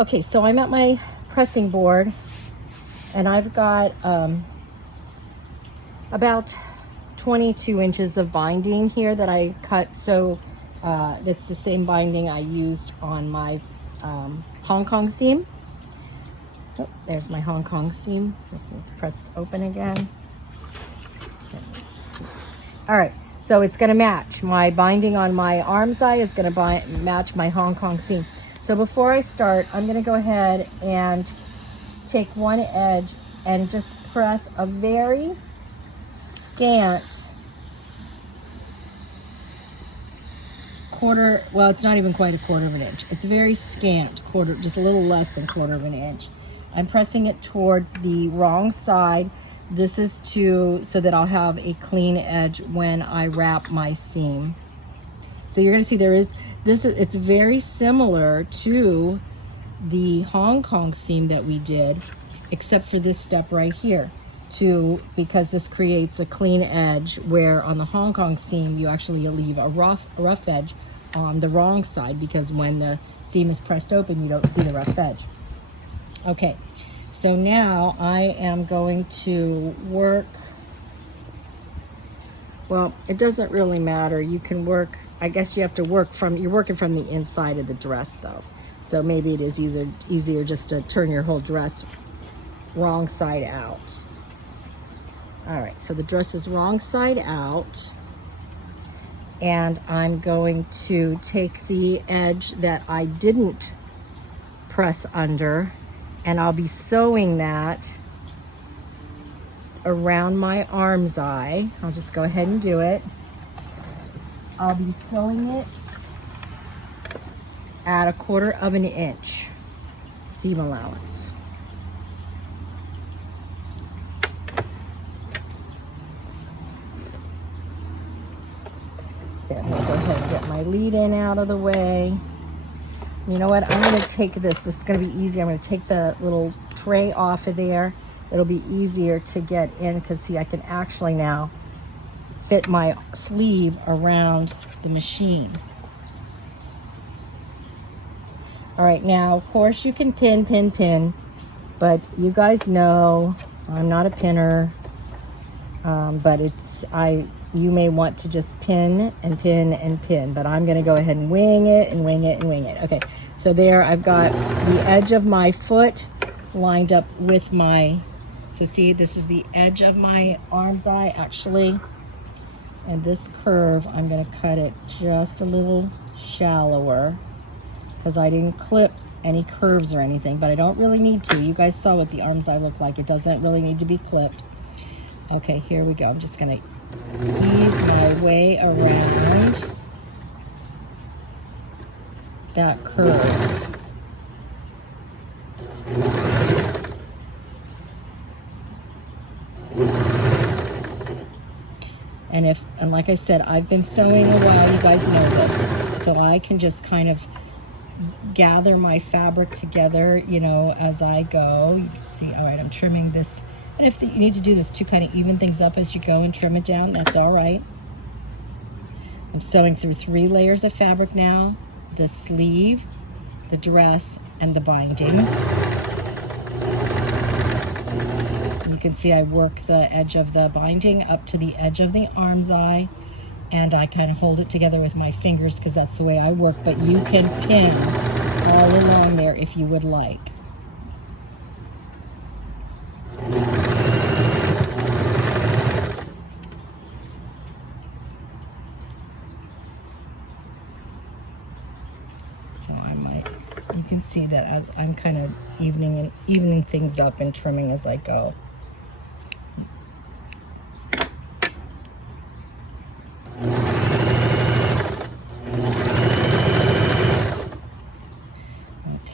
Okay, so I'm at my pressing board, and I've got about 22 inches of binding here that I cut. So that's the same binding I used on my Hong Kong seam. Oh, there's my Hong Kong seam. This needs pressed open again. All right, so it's gonna match. My binding on my arm's eye is gonna match my Hong Kong seam. So before I start, I'm gonna go ahead and take one edge and just press a very scant quarter, well, it's not even quite a quarter of an inch. It's a very scant quarter, just a little less than quarter of an inch. I'm pressing it towards the wrong side. This is so that I'll have a clean edge when I wrap my seam. So you're gonna see it's very similar to the Hong Kong seam that we did, except for this step right here, because this creates a clean edge, where on the Hong Kong seam you actually leave a rough edge on the wrong side, because when the seam is pressed open you don't see the rough edge. Okay, so now I am going to work, well, it doesn't really matter. You can work, I guess you have to work you're working from the inside of the dress though. So maybe it is easier just to turn your whole dress wrong side out. All right, so the dress is wrong side out, and I'm going to take the edge that I didn't press under, and I'll be sewing that around my arm's eye. I'll just go ahead and do it. I'll be sewing it at a quarter of an inch seam allowance. Okay, I'm gonna go ahead and get my lead in out of the way. You know what, I'm gonna take this is gonna be easier. I'm gonna take the little tray off of there. It'll be easier to get in, because see, I can actually now fit my sleeve around the machine. All right, now of course you can pin, but you guys know I'm not a pinner, but you may want to just pin, but I'm gonna go ahead and wing it. Okay, so there I've got the edge of my foot lined up with so see, this is the edge of my arm's eye actually, and this curve, I'm gonna cut it just a little shallower, because I didn't clip any curves or anything, but I don't really need to. You guys saw what the arm's eye looked like. It doesn't really need to be clipped. Okay, here we go. I'm just gonna ease my way around that curve. And like I said, I've been sewing a while, you guys know this, so I can just kind of gather my fabric together, you know, as I go. You can see, all right, I'm trimming this. And if you need to do this to kind of even things up as you go and trim it down, that's all right. I'm sewing through 3 layers of fabric now: the sleeve, the dress, and the binding. You can see I work the edge of the binding up to the edge of the arm's eye, and I kind of hold it together with my fingers, because that's the way I work, but you can pin all along there if you would like. So you can see that I'm kind of evening things up and trimming as I go.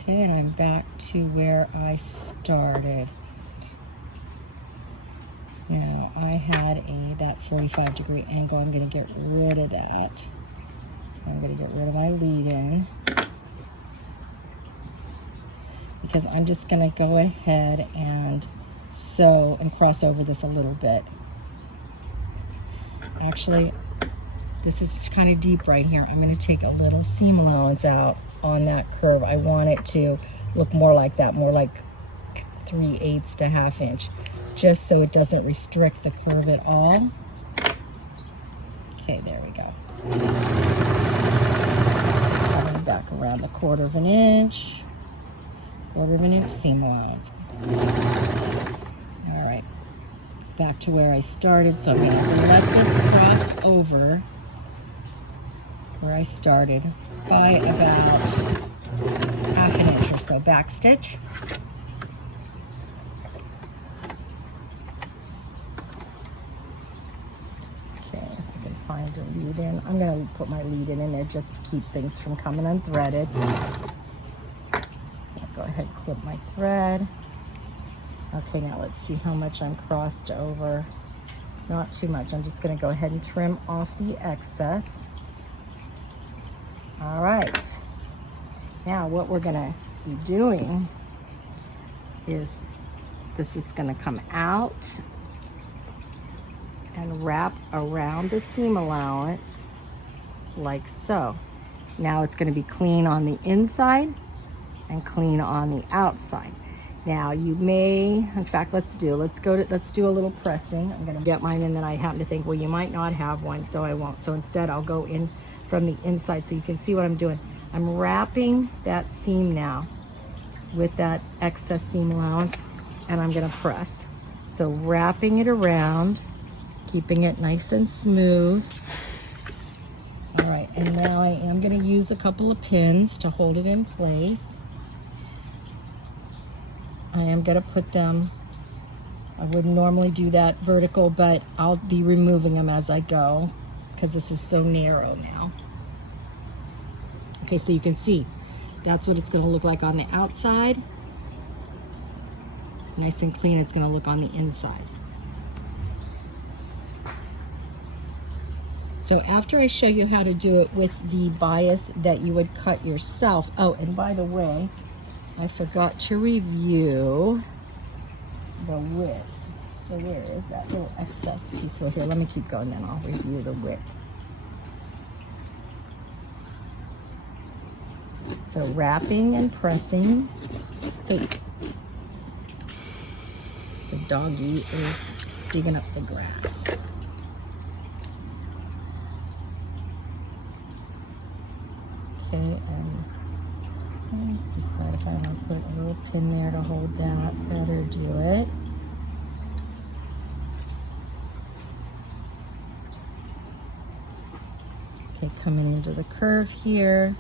Okay, and I'm back to where I started. Now I had that 45-degree angle. I'm going to get rid of that. I'm going to get rid of my lead-in, because I'm just going to go ahead and sew and cross over this a little bit. Actually, this is kind of deep right here. I'm going to take a little seam allowance out on that curve. I want it to look more like that, more like 3/8 to 1/2 inch, just so it doesn't restrict the curve at all. Okay, there we go. Coming back around the 1/4 inch, 1/4 inch seam allowance. All right, back to where I started. So I'm going to let this cross over where I started by about 1/2 inch or so. Back stitch. Find a lead in. I'm going to put my lead in there just to keep things from coming unthreaded. I'll go ahead and clip my thread. Okay, now let's see how much I'm crossed over. Not too much. I'm just going to go ahead and trim off the excess. All right. Now what we're going to be doing is this is going to come out and wrap around the seam allowance like so. Now it's going to be clean on the inside and clean on the outside. Now you may, in fact, let's do a little pressing. I'm going to get mine, and then I happen to think, well, you might not have one, so I won't. So instead I'll go in from the inside so you can see what I'm doing. I'm wrapping that seam now with that excess seam allowance, and I'm going to press. So wrapping it around, keeping it nice and smooth. All right, and now I am going to use a couple of pins to hold it in place. I am going to put them, I wouldn't normally do that vertical, but I'll be removing them as I go because this is so narrow now. Okay, so you can see that's what it's going to look like on the outside. Nice and clean it's going to look on the inside. So after I show you how to do it with the bias that you would cut yourself. Oh, and by the way, I forgot to review the width. So where is that little excess piece? Well, here, let me keep going, then I'll review the width. So wrapping and pressing. Hey, the doggy is digging up the grass. Okay, and let's decide if I want to put a little pin there to hold that. Better do it. Okay, coming into the curve here.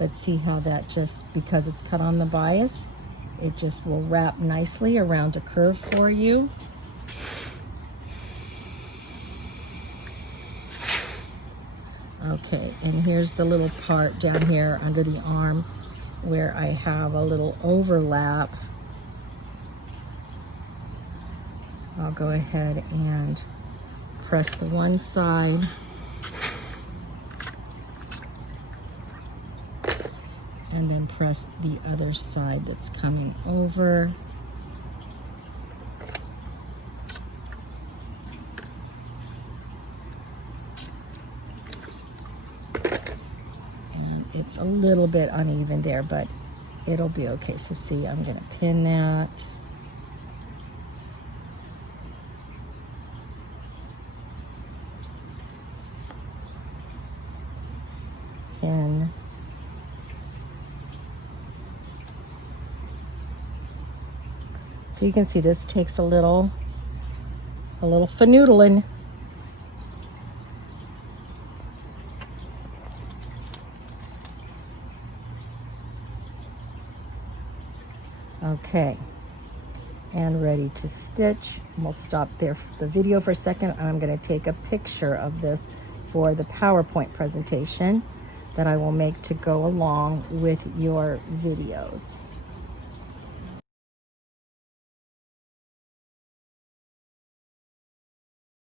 Let's see how that just, because it's cut on the bias, it just will wrap nicely around a curve for you. Okay, and here's the little part down here under the arm where I have a little overlap. I'll go ahead and press the one side and then press the other side that's coming over. It's a little bit uneven there, but it'll be okay. So see, I'm going to pin that. Pin. So you can see this takes a little fanoodling. Okay, and ready to stitch. We'll stop there for the video for a second. I'm going to take a picture of this for the PowerPoint presentation that I will make to go along with your videos.